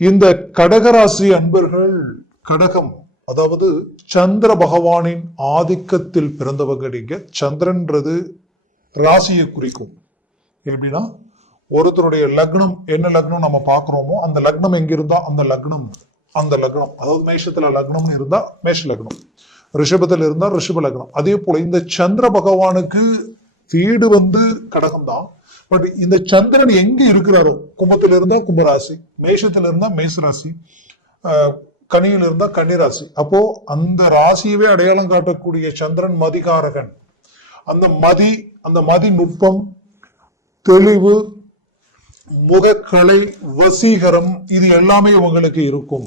இந்த கடகராசி அன்பர்கள், கடகம் அதாவது சந்திர பகவானின் ஆதிக்கத்தில் பிறந்தவங்க. நீங்க சந்திரன்றது ராசியை குறிக்கும். எப்படின்னா ஒருத்தருடைய லக்னம் என்ன லக்னம் நம்ம பாக்குறோமோ அந்த லக்னம் எங்க இருந்தா அந்த லக்னம் அதாவது மேஷத்துல லக்னம்னு இருந்தா மேஷ லக்னம், ரிஷபத்துல இருந்தா ரிஷப லக்னம். அதே போல இந்த சந்திர பகவானுக்கு வீடு கடகம் தான். பட் இந்த சந்திரன் எங்க இருக்கிறாரோ, கும்பத்துல இருந்தா கும்பராசி, மேஷத்துல இருந்தா மேச ராசி, கனியில இருந்தா கன்னிராசி. அப்போ அந்த ராசியவே அடையாளம் காட்டக்கூடிய சந்திரன் மதிகாரகன். அந்த மதி நுட்பம், தெளிவு, முகக்கலை, வசீகரம், இது எல்லாமே இவங்களுக்கு இருக்கும்.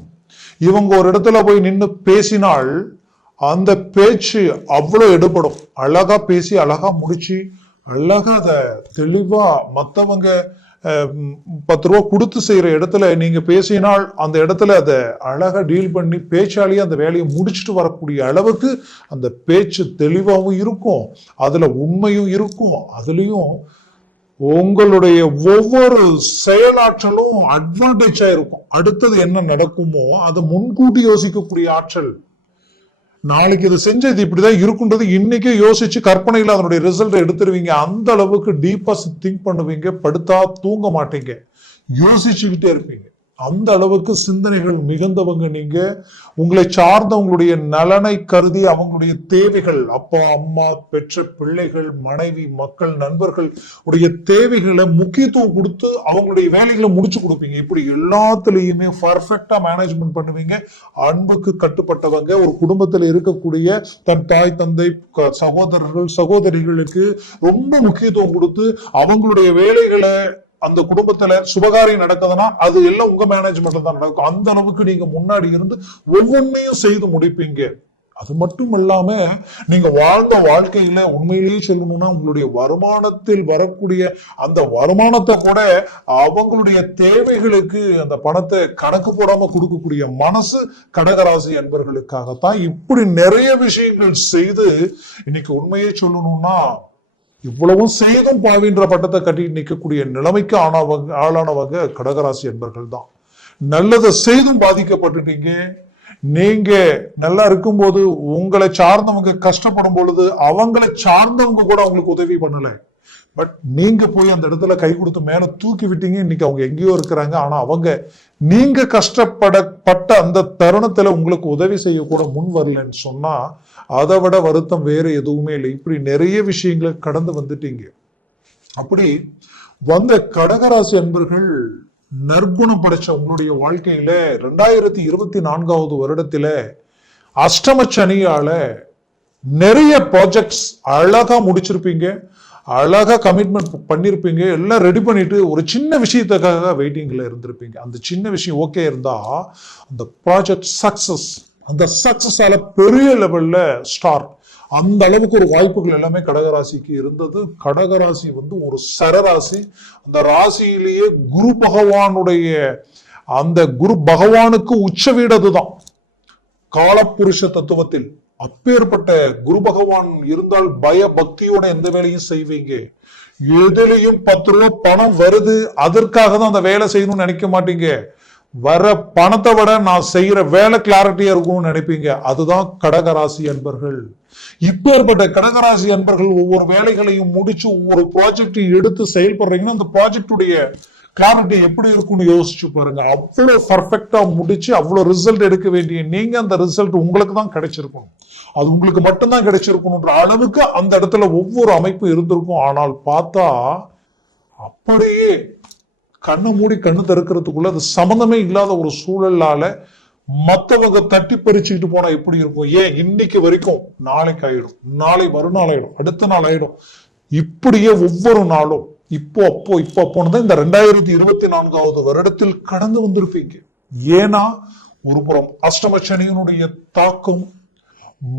இவங்க ஒரு இடத்துல போய் நின்று பேசினால் அந்த பேச்சு அவ்வளவு எடுபடும். அழகா பேசி அழகா முடிச்சு அழகா அத தெளிவா மத்தவங்க 10 ரூபா கொடுத்து செய்யற இடத்துல நீங்க பேசினால் அந்த இடத்துல அதை அழகா டீல் பண்ணி பேச்சாலேயே அந்த வேலையை முடிச்சுட்டு வரக்கூடிய அளவுக்கு அந்த பேச்சு தெளிவாகவும் இருக்கும், அதுல உண்மையும் இருக்கும். அதுலயும் உங்களுடைய ஒவ்வொரு செயலாற்றலும் அட்வான்டேஜா இருக்கும். அடுத்தது என்ன நடக்குமோ அதை முன்கூட்டி யோசிக்கக்கூடிய ஆற்றல். நாளைக்கு இது செஞ்சது இப்படிதான் இருக்குன்றது இன்னைக்கே யோசிச்சு கற்பனையில அதனுடைய ரிசல்ட் எடுத்துருவீங்க. அந்த அளவுக்கு டீப்பா திங்க் பண்ணுவீங்க. படுத்தா தூங்க மாட்டீங்க, யோசிச்சுக்கிட்டே இருப்பீங்க. அந்த அளவுக்கு சிந்தனைகள் மிகுந்தவங்க நீங்க. உங்களை சார்ந்தவங்களுடைய நலனை கருதி அவங்களுடைய தேவைகள், அப்பா அம்மா, பெற்ற பிள்ளைகள், மனைவி, மக்கள், நண்பர்கள் உடைய தேவைகளை முக்கியத்துவம் கொடுத்து அவங்களுடைய வேலைகளை முடிச்சு கொடுப்பீங்க. இப்படி எல்லாத்துலயுமே பர்ஃபெக்டா மேனேஜ்மெண்ட் பண்ணுவீங்க. அன்புக்கு கட்டுப்பட்டவங்க. ஒரு குடும்பத்துல இருக்கக்கூடிய தன் தாய், தந்தை, சகோதரர்கள், சகோதரிகளுக்கு ரொம்ப முக்கியத்துவம் கொடுத்து அவங்களுடைய வேலைகளை, அந்த குடும்பத்துல சுபகாரியம் நடக்குதுன்னா அது எல்லாம் உங்க மேனேஜ்மெண்ட்ல தான் நடக்கும். அந்த அளவுக்கு நீங்க முன்னாடி இருந்து ஒவ்வொன்றையும் செய்து முடிப்பீங்க. அது மட்டும் இல்லாம நீங்க வாழ்ந்த வாழ்க்கையில உண்மையிலேயே சொல்லணும்னா உங்களுடைய வருமானத்தில் வரக்கூடிய அந்த வருமானத்தை கூட அவங்களுடைய தேவைகளுக்கு அந்த பணத்தை கணக்கு போடாம கொடுக்கக்கூடிய மனசு கடகராசி என்பவர்களுக்காகத்தான். இப்படி நிறைய விஷயங்கள் செய்து இன்னைக்கு உண்மையே சொல்லணும்னா இவ்வளவும் செய்தும் பாவின்ற பட்டத்தை கட்டி நிற்கக்கூடிய நிலைமைக்கு ஆளானவங்க கடகராசி என்பர்கள் தான். நல்லதை செய்தும் பாதிக்கப்பட்டுட்டீங்க. நீங்க நல்லா இருக்கும்போது உங்களை சார்ந்தவங்க கஷ்டப்படும் பொழுது அவங்களை சார்ந்தவங்க கூட அவங்களுக்கு உதவி பண்ணல. பட் நீங்க போய் அந்த இடத்துல கை கொடுத்து மேல தூக்கி விட்டீங்க. இன்னைக்கு அவங்க எங்கேயோ இருக்கிறாங்க. ஆனா அவங்க நீங்க கஷ்டப்பட்ட அந்த தருணத்துல உங்களுக்கு உதவி செய்ய கூட முன் வரலன்னு சொன்னா அதை விட வருத்தம் வேற எதுவுமே இல்லை. இப்படி நிறைய விஷயங்களை கடந்து வந்துட்டீங்க. அப்படி வந்த கடகராசி அன்பர்கள் நற்குணம் படைச்ச உங்களுடைய வாழ்க்கையில 2024 வருடத்துல அஷ்டம சனியால நிறைய ப்ராஜெக்ட்ஸ் அழகா முடிச்சிருப்பீங்க. அழகா கமிட்மெண்ட் பண்ணிருப்பீங்க. எல்லாம் ரெடி பண்ணிட்டு ஒரு சின்ன விஷயத்துக்காக வெயிட்டிங்ல இருந்திருப்பீங்க. அந்த சின்ன விஷயம் ஓகே இருந்தா அந்த ப்ராஜெக்ட் சக்சஸ், அந்த சக்சஸால பெரிய லெவல்ல ஸ்டார்ட், அந்த அளவுக்கு ஒரு வாய்ப்புகள் எல்லாமே கடகராசிக்கு இருந்தது. கடகராசி ஒரு சரராசி. அந்த ராசியிலேயே குரு பகவானுடைய அந்த குரு பகவானுக்கு உச்ச வீடதுதான் காலப்புருஷ தத்துவத்தில். அப்பேற்பட்ட குரு பகவான் இருந்தால் பய பக்தியோட எந்த வேலையும் செய்வீங்க. எதுலையும் 10 ரூபா பணம் வருது அதற்காக தான் அந்த வேலை செய்யணும்னு நினைக்க மாட்டீங்க. வர பணத்தை விட நான் செய்யற வேலை கிளாரிட்டியா இருக்கணும்னு நினைப்பீங்க. அதுதான் கடகராசி அன்பர்கள். இப்பேற்பட்ட கடகராசி அன்பர்கள் ஒவ்வொரு வேலைகளையும் முடிச்சு ஒவ்வொரு ப்ராஜெக்டையும் எடுத்து செயல்படுறீங்கன்னா அந்த ப்ராஜெக்டுடைய கிளாரிட்டி எப்படி இருக்கும்னு யோசிச்சு பாருங்க. அவ்வளவு பர்ஃபெக்டா முடிச்சு அவ்வளவு ரிசல்ட் எடுக்க வேண்டிய நீங்க அந்த ரிசல்ட் உங்களுக்கு தான் கிடைச்சிருக்கணும். அது உங்களுக்கு மட்டும்தான் கிடைச்சிருக்கணும்ன்ற அளவுக்கு அந்த இடத்துல ஒவ்வொரு அமைப்பும் இருந்திருக்கும். ஆனால் பார்த்தா அப்படியே கண்ணை மூடி கண்ணு திறக்கிறதுக்குள்ள அது சம்பந்தமே இல்லாத ஒரு சூழலால மத்தவங்க தட்டி பறிச்சுக்கிட்டு போனா எப்படி இருக்கும்? ஏன் இன்னைக்கு வரைக்கும் நாளைக்கு ஆயிடும், நாளை மறுநாள் ஆயிடும், அடுத்த நாள் ஆயிடும். இப்படியே ஒவ்வொரு நாளும் இப்போ அப்போன்னு தான் இந்த 2024 வருடத்தில் கடந்து வந்திருப்பீங்க. ஏன்னா ஒரு புறம் அஷ்டம சனியினுடைய தாக்கம்,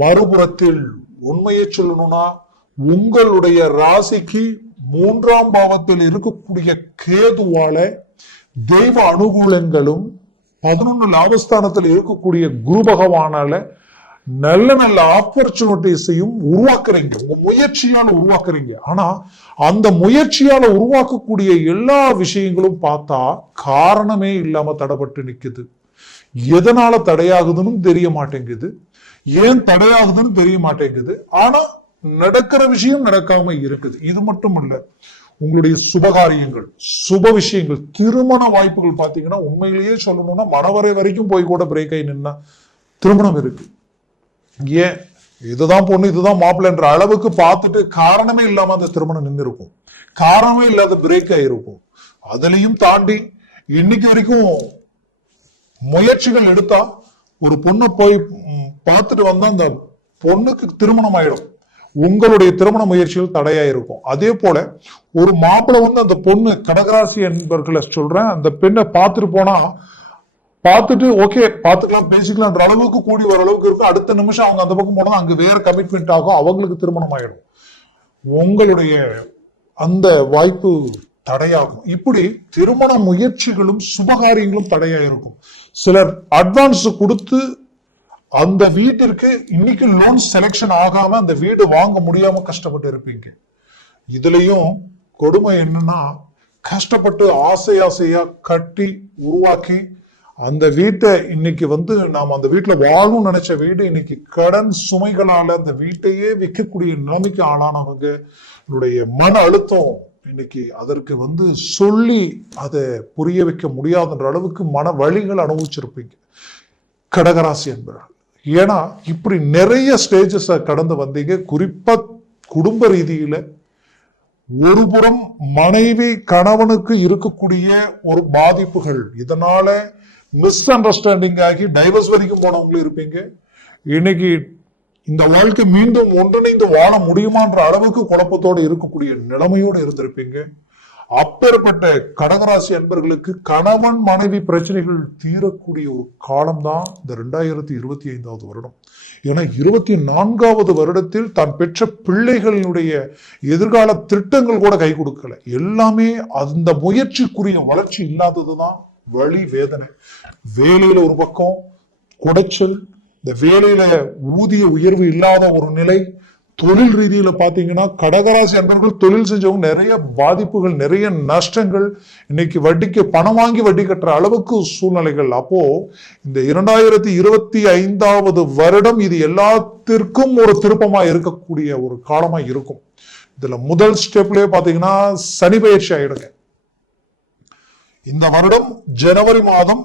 மறுபுறத்தில் உண்மையை சொல்லணும்னா உங்களுடைய ராசிக்கு 3ஆம் பாவத்தில் இருக்கக்கூடிய கேதுவால தெய்வ அனுகூலங்களும் 11 லாபஸ்தானத்தில் இருக்கக்கூடிய குரு பகவானால நல்ல நல்ல ஆப்பர்ச்சுனிட்டிஸையும் உருவாக்குறீங்க, உங்க முயற்சியால உருவாக்குறீங்க. ஆனா அந்த முயற்சியால உருவாக்கக்கூடிய எல்லா விஷயங்களும் பார்த்தா காரணமே இல்லாம தடைப்பட்டு நிக்குது. எதனால தடையாகுதுன்னு தெரிய மாட்டேங்குது, ஏன் தடையாகுதுன்னு தெரிய மாட்டேங்குது. ஆனா நடக்கிற விஷயம் நடக்காம இருக்குது. இது மட்டும் இல்ல, உங்களுடைய சுபகாரியங்கள், சுப விஷயங்கள், திருமண வாய்ப்புகள் பாத்தீங்கன்னா உண்மையிலேயே சொல்லணும்னா மனவரை வரைக்கும் போய் கூட பிரேக் ஆகி நின்னா திருமணம் இருக்கு. ஏன் இதுதான் பொண்ணு இதுதான் மாப்பிள்ளைன்ற அளவுக்கு பார்த்துட்டு காரணமே இல்லாம அந்த திருமணம் நின்று இருக்கும், காரணமே இல்லாத பிரேக் ஆயிருக்கும். அதுலயும் தாண்டி இன்னைக்கு வரைக்கும் முயற்சிகள் எடுத்தா ஒரு பொண்ணு போய் பார்த்துட்டு வந்தா அந்த பொண்ணுக்கு திருமணம் ஆயிடும், உங்களுடைய திருமண முயற்சிகள் தடையா இருக்கும். அதே போல ஒரு மாப்பிள்ளை அந்த பொண்ணு, கடகராசி என்பர்களை சொல்றேன், அந்த பெண்ணை பார்த்துட்டு போனா பார்த்துட்டு ஓகே பார்த்துக்கலாம் பேசிக்கலாம்ன்ற அளவுக்கு கூடி வர அளவுக்கு இருக்கும். அடுத்த நிமிஷம் அவங்க அந்த பக்கம் போனா அங்க வேற கமிட்மெண்ட் ஆகும், அவங்களுக்கு திருமணம் ஆயிடும், உங்களுடைய அந்த வாய்ப்பு தடையாகும். இப்படி திருமண முயற்சிகளும் சுபகாரியங்களும் தடையா இருக்கும். சிலர் அட்வான்ஸ் கொடுத்து அந்த வீட்டிற்கு இன்னைக்கு லோன் செலக்ஷன் ஆகாம அந்த வீடு வாங்க முடியாம கஷ்டப்பட்டு இருப்பீங்க. இதுலயும் கொடுமை என்னன்னா, கஷ்டப்பட்டு ஆசையா கட்டி உருவாக்கி அந்த வீட்டை இன்னைக்கு நாம் அந்த வீட்டுல வாழணும்னு நினைச்ச வீடு இன்னைக்கு கடன் சுமைகளால அந்த வீட்டையே விற்கக்கூடிய நிலைமைக்கு ஆளானவங்க மன அழுத்தம் இன்னைக்கு அதற்கு சொல்லி அதை புரிய வைக்க முடியாதுன்ற அளவுக்கு மன வலிகள் அனுபவிச்சிருப்பீங்க கடகராசி என்பவர்கள். ஏன்னா இப்படி நிறைய ஸ்டேஜஸ் கடந்து வந்தீங்க. குறிப்பா குடும்ப ரீதியில ஒரு புறம் மனைவி கணவனுக்கு இருக்கக்கூடிய ஒரு பாதிப்புகள், இதனால மிஸ் அண்டர்ஸ்டாண்டிங் ஆகி டைவர்ஸ் வரைக்கும் போனவங்களும் இருப்பீங்க. இன்னைக்கு இந்த வாழ்க்கை மீண்டும் ஒன்றிணைந்து வாழ முடியுமான்ற அளவுக்கு குழப்பத்தோடு இருக்கக்கூடிய நிலைமையோடு இருந்திருப்பீங்க. அப்பேற்பட்ட கடகராசி அன்பர்களுக்கு கணவன் மனைவி பிரச்சனைகள் தீரக்கூடிய ஒரு காலம் தான் இந்த 2025வது வருடம். ஏன்னா 24வது வருடத்தில் தான் பெற்ற பிள்ளைகளுடைய எதிர்கால திட்டங்கள் கூட கை கொடுக்கல. எல்லாமே அந்த முயற்சிக்குரிய வளர்ச்சி இல்லாததுதான் வலி, வேதனை. வேலையில ஒரு பக்கம் குடைச்சல், இந்த வேலையில ஊதிய உயர்வு இல்லாத ஒரு நிலை. தொழில் ரீதியில பாத்தீங்கன்னா கடகராசி அன்பர்கள் தொழில் செஞ்சவங்க நிறைய பாதிப்புகள், நிறைய நஷ்டங்கள், இன்னைக்கு வட்டிக்கு பணம் வாங்கி வட்டி கட்டுற அளவுக்கு சூழ்நிலைகள். அப்போ இந்த 2025வது வருடம் இது எல்லாத்திற்கும் ஒரு திருப்பமா இருக்கக்கூடிய ஒரு காலமா இருக்கும். இதுல முதல் ஸ்டெப்லயே பாத்தீங்கன்னா சனி பயிற்சி ஆயிடுங்க. இந்த வருடம் ஜனவரி மாதம்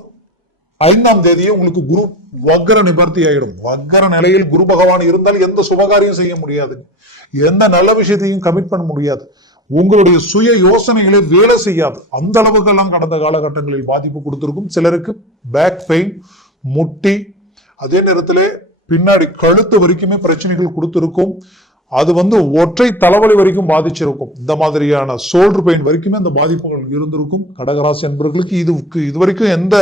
5ஆம் தேதியே உங்களுக்கு குரு வக்கர நிவர்த்தி ஆயிடும். வக்கர நிலையில் குரு பகவான் இருந்தால் எந்த சுபகாரியம் செய்ய முடியாது, எந்த நல்ல விஷயத்தையும் கமிட் பண்ண முடியாது, உங்களுடைய சுய யோசனைகளை வேலை செய்யாது. அந்த அளவுக்கு எல்லாம் கடந்த காலகட்டங்களில் பாதிப்பு கொடுத்திருக்கும். சிலருக்கு பேக் பெயின், முட்டி, அதே நேரத்தில் பின்னாடி கழுத்து வரைக்குமே பிரச்சனைகள் கொடுத்திருக்கும். அது ஒற்றை தலைவலி வரைக்கும் பாதிச்சிருக்கும். இந்த மாதிரியான ஷோல்டர் பெயின் வரைக்குமே அந்த பாதிப்புகள் இருந்திருக்கும் கடகராசி என்பவர்களுக்கு. இது வரைக்கும் எந்த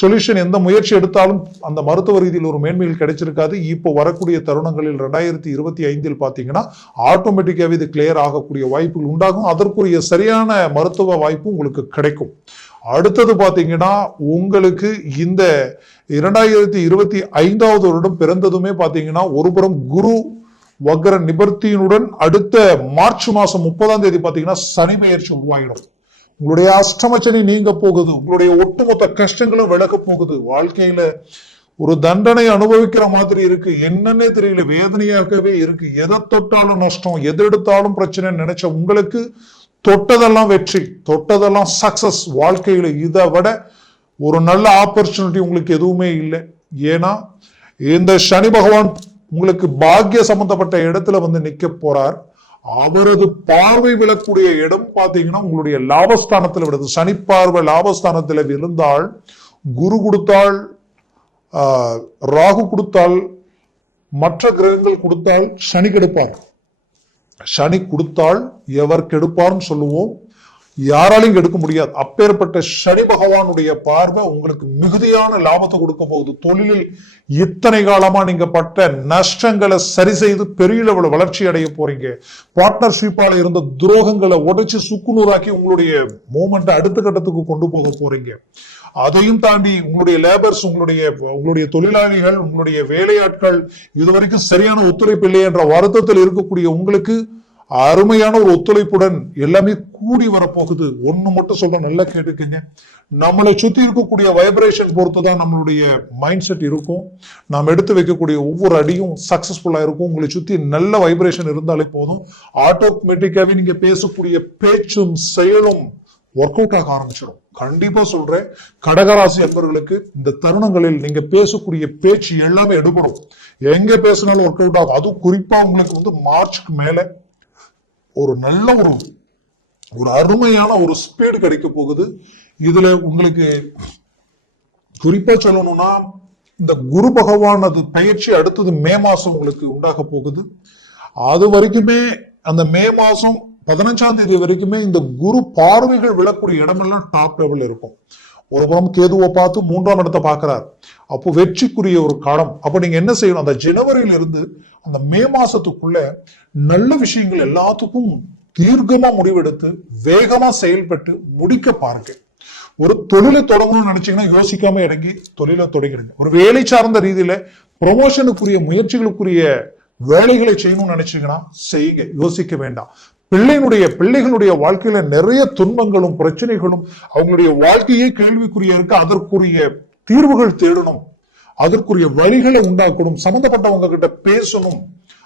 சொல்யூஷன், எந்த முயற்சி எடுத்தாலும் அந்த மருத்துவ ரீதியில் ஒரு மேன்மைகள் கிடைச்சிருக்காது. இப்போ வரக்கூடிய தருணங்களில் 2025 பாத்தீங்கன்னா ஆட்டோமேட்டிக்காவே இது கிளியர் ஆகக்கூடிய வாய்ப்புகள் உண்டாகும். அதற்குரிய சரியான மருத்துவ வாய்ப்பு உங்களுக்கு கிடைக்கும். அடுத்தது பாத்தீங்கன்னா உங்களுக்கு இந்த 2025வது வருடம் பிறந்ததுமே பாத்தீங்கன்னா ஒருபுறம் குரு வக்கர நிவர்த்தியினுடன் அடுத்த மார்ச் மாசம் 30ஆம் தேதி பாத்தீங்கன்னா சனி பெயர்ச்சி உருவாகிடும். உங்களுடைய அஷ்டமச்சனி நீங்க போகுது, உங்களுடைய ஒட்டுமொத்த கஷ்டங்களும் விலக போகுது. வாழ்க்கையில ஒரு தண்டனை அனுபவிக்கிற மாதிரி இருக்கு, என்னன்னே தெரியல, வேதனையாகவே இருக்கு. எதை தொட்டாலும் நஷ்டம், எது எடுத்தாலும் பிரச்சனை நினைச்ச உங்களுக்கு தொட்டதெல்லாம் வெற்றி, தொட்டதெல்லாம் சக்சஸ். வாழ்க்கையில இதை விட ஒரு நல்ல ஆப்பர்ச்சுனிட்டி உங்களுக்கு எதுவுமே இல்லை. ஏன்னா இந்த சனி பகவான் உங்களுக்கு பாக்கிய சம்பந்தப்பட்ட இடத்துல நிக்க போறார். அவரது பார்வை விழக்கூடிய இடம் பாத்தீங்கன்னா உங்களுடைய லாபஸ்தானத்துல விடுது. சனி பார்வை லாபஸ்தானத்துல இருந்தால், குரு கொடுத்தால், ராகு கொடுத்தால், மற்ற கிரகங்கள் கொடுத்தால் சனி கெடுப்பார். சனி கொடுத்தால் எவர் கெடுப்பார்னு சொல்லுவோம், யாராலையும் எடுக்க முடியாது. அப்பேற்பட்ட சனி பகவானுடைய பார்வை உங்களுக்கு மிகுதியான லாபத்தை கொடுக்க போகுது. தொழிலில் இத்தனை காலமா நீங்க பட்ட நஷ்டங்களை சரி செய்து பெரிய லெவலில் வளர்ச்சி அடைய போறீங்க. பார்ட்னர்ஷிப்பால இருந்த துரோகங்களை உடைச்சு சுக்குநூறாக்கி உங்களுடைய மூமெண்ட் அடுத்த கட்டத்துக்கு கொண்டு போக போறீங்க. அதையும் தாண்டி உங்களுடைய லேபர்ஸ், உங்களுடைய தொழிலாளிகள், உங்களுடைய வேலையாட்கள் இதுவரைக்கும் சரியான ஒத்துழைப்பு இல்லை என்ற வருத்தத்தில் இருக்கக்கூடிய உங்களுக்கு அருமையான ஒரு ஒத்துழைப்புடன் எல்லாமே கூடி வரப்போகுது. ஒண்ணு மட்டும் சொல்ற, நல்லா கேட்டுக்கங்க, நம்மளை சுத்தி இருக்கக்கூடிய வைப்ரேஷன் பொறுத்துதான் நம்மளுடைய மைண்ட் செட் இருக்கும். நாம் எடுத்து வைக்கக்கூடிய ஒவ்வொரு அடியும் சக்சஸ்ஃபுல்லா இருக்கும். உங்களை சுத்தி நல்ல வைப்ரேஷன் இருந்தாலே போதும், ஆட்டோமேட்டிக்காவே நீங்க பேசக்கூடிய பேச்சும் செயலும் ஒர்க் அவுட் ஆக ஆரம்பிச்சிடும். கண்டிப்பா சொல்றேன், கடகராசி அன்பர்களுக்கு இந்த தருணங்களில் நீங்க பேசக்கூடிய பேச்சு எல்லாமே எடுபடும். எங்க பேசினாலும் ஒர்க் அவுட் ஆகும். அதுவும் குறிப்பா உங்களுக்கு மார்ச்சுக்கு மேல ஒரு நல்ல ஒரு அருமையான ஒரு ஸ்பீடு கிடைக்க போகுது. இதுல உங்களுக்கு குறிப்பா சொல்லணும்னா, இந்த குரு பகவான் அது பயிற்சி அடுத்தது மே மாசம் உங்களுக்கு உண்டாக போகுது. அது வரைக்குமே அந்த மே மாசம் 15ஆம் தேதி வரைக்குமே இந்த குரு பார்வைகள் விழக்கூடிய இடமெல்லாம் டாப் லெவல் இருக்கும். ஒரு புறம் கேதுவை பார்த்து 3ஆம் இடத்தை பார்க்கிறார். அப்போ வெற்றிக்குரிய ஒரு காலம். அப்ப நீங்க என்ன செய்யணும், அந்த ஜனவரியில இருந்து அந்த மே மாசத்துக்குள்ள நல்ல விஷயங்கள் எல்லாத்துக்கும் தீர்க்கமா முடிவெடுத்து வேகமா செயல்பட்டு முடிக்க பாருங்க. ஒரு தொழிலை தொடங்கணும்னு நினைச்சீங்கன்னா யோசிக்காம இறங்கி தொழிலை தொடங்கிடுங்க. ஒரு வேலை சார்ந்த ரீதியில ப்ரொமோஷனுக்குரிய முயற்சிகளுக்குரிய வேலைகளை செய்யணும்னு நினைச்சீங்கன்னா செய்யுங்க, யோசிக்க வேண்டாம். பிள்ளைகளுடைய வாழ்க்கையில நிறைய துன்பங்களும் பிரச்சனைகளும் அவங்களுடைய வாழ்க்கையே கேள்விக்குரிய இருக்கு. அதற்குரிய தீர்வுகள் தேடணும், அதற்குரிய வழிகளை உண்டாக்கணும், சம்பந்தப்பட்டவங்க கிட்ட பேசணும்,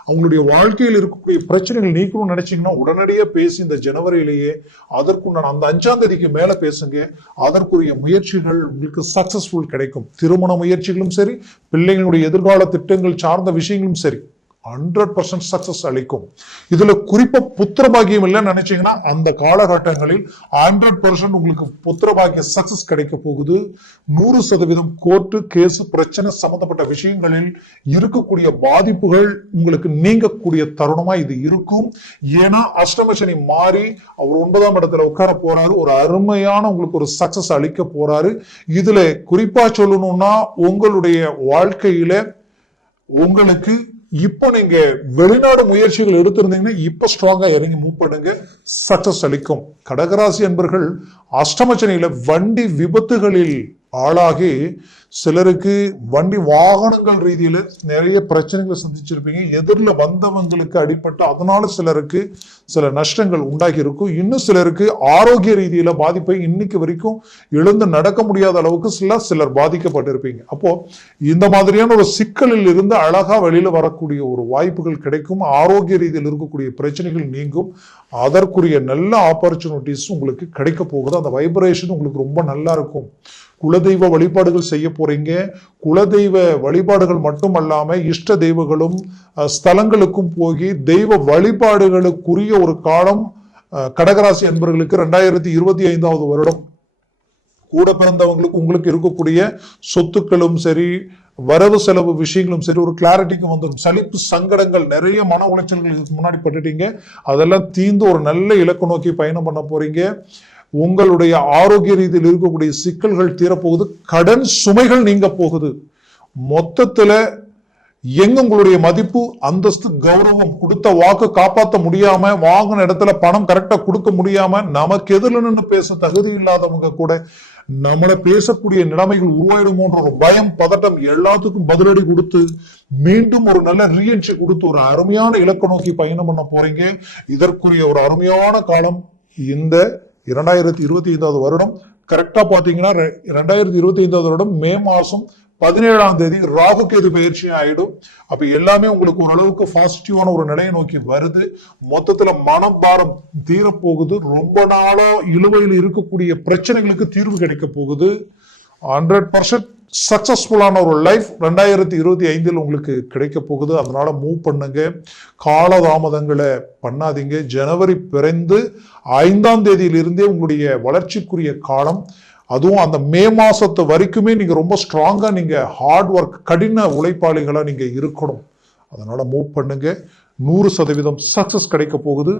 அவங்களுடைய வாழ்க்கையில் இருக்கக்கூடிய பிரச்சனைகள் நீக்கணும்னு நினைச்சீங்கன்னா உடனடியே பேசி இந்த ஜனவரியிலேயே அதற்குண்டான அந்த 5ஆம் தேதிக்கு மேல பேசுங்க. அதற்குரிய முயற்சிகள் உங்களுக்கு சக்சஸ்ஃபுல் கிடைக்கும். திருமண முயற்சிகளும் சரி, பிள்ளைகளுடைய எதிர்கால திட்டங்கள் சார்ந்த விஷயங்களும் சரி, 100% சக்சஸ் அளிக்கும். இதுல குறிப்பா புத்திர பாக்கியம் இல்லைன்னு நினைச்சீங்கன்னா அந்த காலகட்டங்களில் 100% உங்களுக்கு புத்திர பாக்கிய சக்சஸ் கிடைக்க போகுது. 100% கோர்ட்டு கேஸ் பிரச்சனை சம்பந்தப்பட்ட விஷயங்களில் இருக்கக்கூடிய பாதிப்புகள் உங்களுக்கு நீங்கக்கூடிய தருணமா இது இருக்கும். ஏன்னா அஷ்டம சனி மாறி அவர் 9ஆம் இடத்துல உட்கார போறாரு. ஒரு அருமையான உங்களுக்கு ஒரு சக்சஸ் அளிக்க போறாரு. இதுல குறிப்பா சொல்லணும்னா, உங்களுடைய வாழ்க்கையில உங்களுக்கு இப்போ நீங்க வெளிநாடு முயற்சிகள் எடுத்திருந்தீங்கன்னா இப்ப ஸ்ட்ராங்கா இறங்கி மூவ் பண்ணுங்க, சக்சஸ் அளிக்கும். கடகராசி என்பர்கள் அஷ்டமச்சனையில வண்டி விபத்துகளில் ஆளாகி சிலருக்கு வண்டி வாகனங்கள் ரீதியில நிறைய பிரச்சனைகளை சந்திச்சிருப்பீங்க. எதிரில் வந்தவங்களுக்கு அடிபட்டு அதனால சிலருக்கு சில நஷ்டங்கள் உண்டாகி இருக்கும். இன்னும் சிலருக்கு ஆரோக்கிய ரீதியில பாதிப்பை இன்னைக்கு வரைக்கும் எழுந்து நடக்க முடியாத அளவுக்கு சிலர் பாதிக்கப்பட்டிருப்பீங்க. அப்போ இந்த மாதிரியான ஒரு சிக்கலில் இருந்து அழகா வெளியில வரக்கூடிய ஒரு வாய்ப்புகள் கிடைக்கும். ஆரோக்கிய ரீதியில் இருக்கக்கூடிய பிரச்சனைகள் நீங்கும். அதற்குரிய நல்ல ஆப்பர்ச்சுனிட்டிஸ் உங்களுக்கு கிடைக்க போகுது. அந்த வைப்ரேஷன் உங்களுக்கு ரொம்ப நல்லா இருக்கும். குலதெய்வ வழிபாடுகள் செய்ய போறீங்க. குலதெய்வ வழிபாடுகள் மட்டுமல்லாம இஷ்ட தெய்வங்களும் ஸ்தலங்களுக்கும் போய் தெய்வ வழிபாடுகளுக்குரிய ஒரு காலம் கடகராசி அன்பர்களுக்கு 2025ஆவது வருடம். கூட பிறந்தவங்களுக்கு உங்களுக்கு இருக்கக்கூடிய சொத்துக்களும் சரி, வரவு செலவு விஷயங்களும் சரி, ஒரு கிளாரிட்டிக்கு வந்துடும். சலிப்பு சங்கடங்கள் நிறைய மன உளைச்சல்கள் இதுக்கு முன்னாடி பட்டுட்டீங்க, அதெல்லாம் தீர்ந்து ஒரு நல்ல இலக்கு நோக்கி பயணம் பண்ண போறீங்க. உங்களுடைய ஆரோக்கிய ரீதியில் இருக்கக்கூடிய சிக்கல்கள் தீரப்போகுது. கடன் சுமைகள் நீங்க போகுது. மொத்தத்துல எங்க உங்களுடைய மதிப்பு, அந்தஸ்து, கௌரவம், கொடுத்த வாக்கு காப்பாற்ற முடியாம, வாங்கின இடத்துல பணம் கரெக்டா கொடுக்க முடியாம, நமக்கு எதிரில் நின்று பேச தகுதி இல்லாதவங்க கூட நம்மளை பேசக்கூடிய நிலைமைகள் உருவாயிடுமோன்ற ஒரு பயம், பதட்டம் எல்லாத்துக்கும் பதிலடி கொடுத்து மீண்டும் ஒரு நல்ல ரீஎன்ட்ரி கொடுத்து ஒரு அருமையான இலக்கு நோக்கி பயணம் பண்ண போறீங்க. இதற்குரிய ஒரு அருமையான காலம் இந்த 2025ஆவது வருடம். கரெக்டா பாத்தீங்கன்னா 2025ஆவது வருடம் மே மாசம் 17ஆம் தேதி ராகு கேது பயிற்சி ஆயிடும். அப்ப எல்லாமே உங்களுக்கு ஓரளவுக்கு பாசிட்டிவான ஒரு நிலையை நோக்கி வருது. மொத்தத்துல மனபாரம் தீரப்போகுது. ரொம்ப நாளா இழுவையில் இருக்கக்கூடிய பிரச்சனைகளுக்கு தீர்வு கிடைக்க போகுது. 100% சக்சஸ்ஃபுல்லான ஒரு லைஃப் 2025 உங்களுக்கு கிடைக்க போகுது. அதனால மூவ் பண்ணுங்க, காலதாமதங்களை பண்ணாதீங்க. ஜனவரி பிறந்து 5ஆம் தேதியிலிருந்தே உங்களுடைய வளர்ச்சிக்குரிய காலம். அதுவும் அந்த மே மாசத்து வரைக்குமே நீங்க ரொம்ப ஸ்ட்ராங்கா, நீங்க ஹார்ட் ஒர்க், கடின உழைப்பாளிகளா நீங்க இருக்கணும். அதனால மூவ் பண்ணுங்க. 100% சக்சஸ் கிடைக்க போகுது.